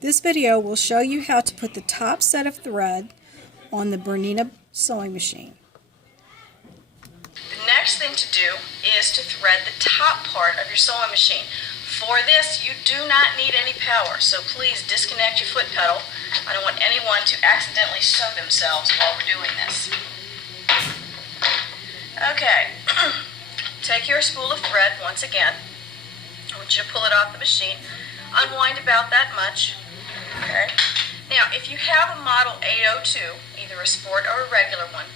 This video will show you how to put the top set of thread on the Bernina sewing machine. The next thing to do is to thread the top part of your sewing machine. For this, you do not need any power, so please disconnect your foot pedal. I don't want anyone to accidentally sew themselves while we're doing this. Okay, take your spool of thread once again. I want you to pull it off the machine. Unwind about that much. Okay. Now, if you have a model 802, either a sport or a regular one,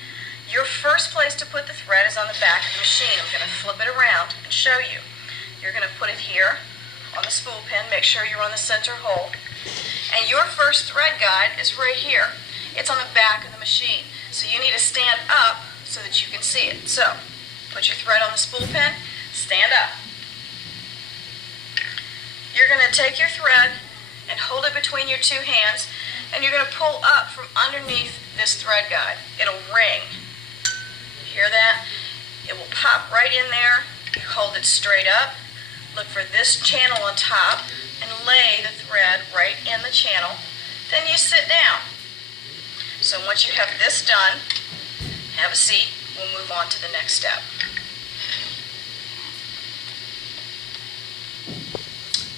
your first place to put the thread is on the back of the machine. I'm going to flip it around and show you. You're going to put it here on the spool pin. Make sure you're on the center hole. And your first thread guide is right here. It's on the back of the machine. So you need to stand up so that you can see it. So, put your thread on the spool pin, stand up. You're going to take your thread and hold it between your two hands, and you're going to pull up from underneath this thread guide. It'll ring. You hear that? It will pop right in there. You hold it straight up. Look for this channel on top and lay the thread right in the channel. Then you sit down. So once you have this done, have a seat. We'll move on to the next step.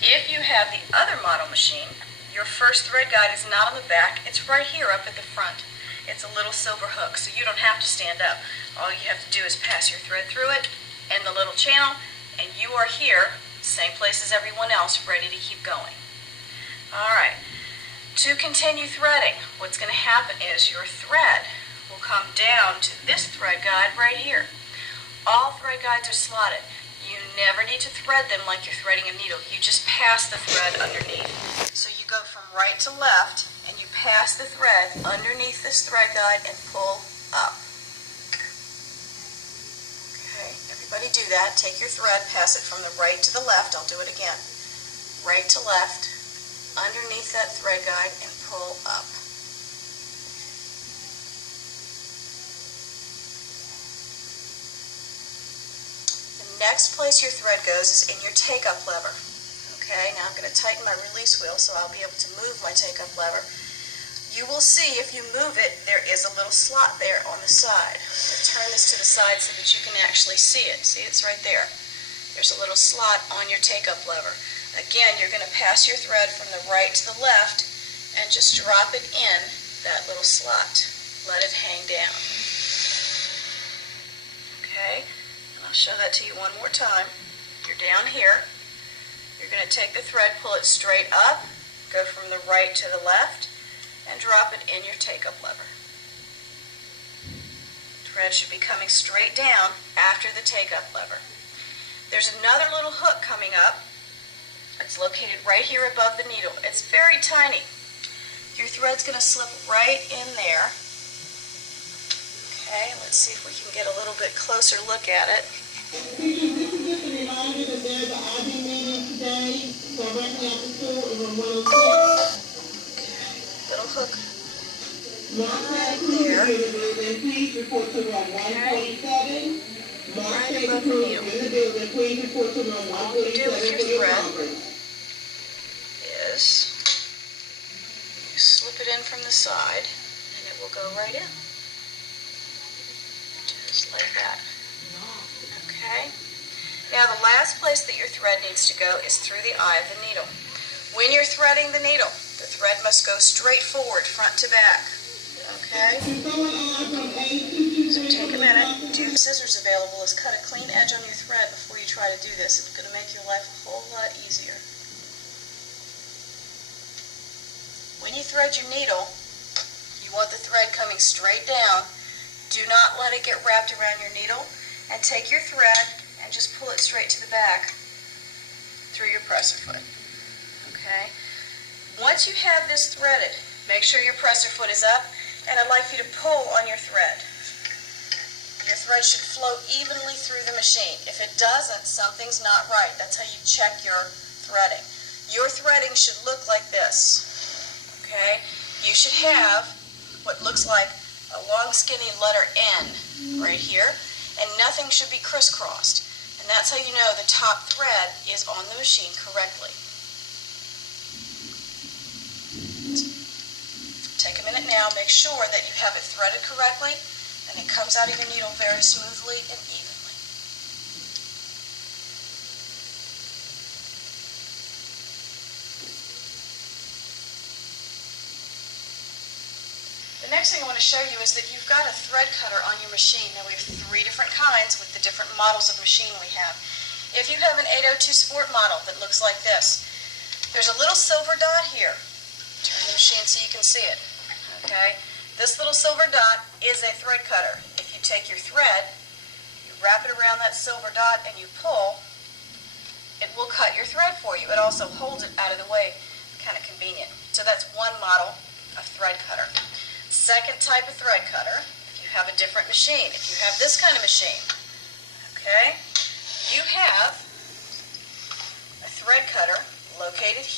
If you have the other model machine, your first thread guide is not on the back, it's right here up at the front. It's a little silver hook, so you don't have to stand up. All you have to do is pass your thread through it and the little channel, and you are here, same place as everyone else, ready to keep going. Alright, to continue threading, what's going to happen is your thread will come down to this thread guide right here. All thread guides are slotted. You never need to thread them like you're threading a needle. You just pass the thread underneath. So you go from right to left, and you pass the thread underneath this thread guide and pull up. Okay, everybody do that. Take your thread, pass it from the right to the left. I'll do it again. Right to left, underneath that thread guide, and pull up. Next place your thread goes is in your take-up lever. Okay, now I'm going to tighten my release wheel so I'll be able to move my take-up lever. You will see if you move it, there is a little slot there on the side. I'm going to turn this to the side so that you can actually see it. See, it's right there. There's a little slot on your take-up lever. Again, you're going to pass your thread from the right to the left and just drop it in that little slot. Let it hang down. Okay. I'll show that to you one more time. You're down here. You're going to take the thread, pull it straight up, go from the right to the left, and drop it in your take-up lever. Thread should be coming straight down after the take-up lever. There's another little hook coming up. It's located right here above the needle. It's very tiny. Your thread's going to slip right in there. Okay, let's see if we can get a little bit closer look at it. Just a reminder that there's an ID meeting today, so right after school is on 106. Little hook Right there. Please report to room 147. Right above the needle. Please report to room 147. All you do with your thread is you slip it in from the side, and it will go right in. Just like that. Okay. Now the last place that your thread needs to go is through the eye of the needle. When you're threading the needle, the thread must go straight forward, front to back. Okay? So take a minute. Do scissors available is cut a clean edge on your thread before you try to do this. It's going to make your life a whole lot easier. When you thread your needle, you want the thread coming straight down. Do not let it get wrapped around your needle. And take your thread and just pull it straight to the back through your presser foot. Okay? Once you have this threaded, make sure your presser foot is up, and I'd like you to pull on your thread. Your thread should flow evenly through the machine. If it doesn't, something's not right. That's how you check your threading. Your threading should look like this. Okay? You should have what looks like a long skinny letter N right here. And nothing should be crisscrossed. And that's how you know the top thread is on the machine correctly. now, make sure that you have it threaded correctly and it comes out of your needle very smoothly and evenly. The next thing I want to show you is that you've got a thread cutter on your machine. Now we have 3 different kinds with the different models of machine we have. If you have an 802 Sport model that looks like this, there's a little silver dot here. Turn the machine so you can see it. Okay? This little silver dot is a thread cutter. If you take your thread, you wrap it around that silver dot and you pull, it will cut your thread for you. It also holds it out of the way. Kind of convenient. So that's one model of thread cutter. Second type of thread cutter, if you have a different machine. If you have this kind of machine, okay, you have a thread cutter located here.